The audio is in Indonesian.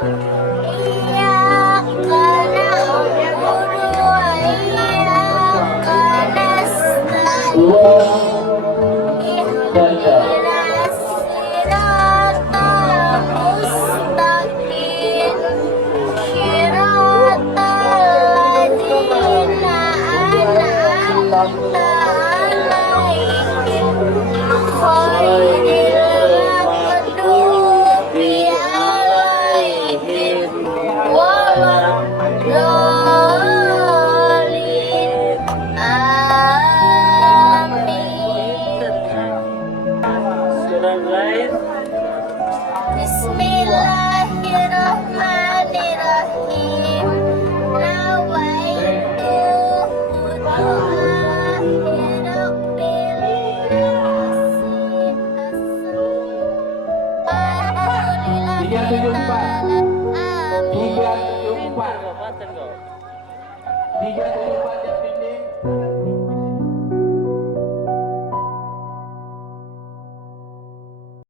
Iyyaka na'budu wa iyyaka nasta'in. Ihdinas siratal mustaqim. Siratal ladzina an'amta 'alaihim ghairil maghdubi 'alaihim waladdallin. Amin. Bismillahirrahmanirrahim. Nawaitu du'a'i rabbil Tiga tujuh empat. Amin. Tiga tujuh empat.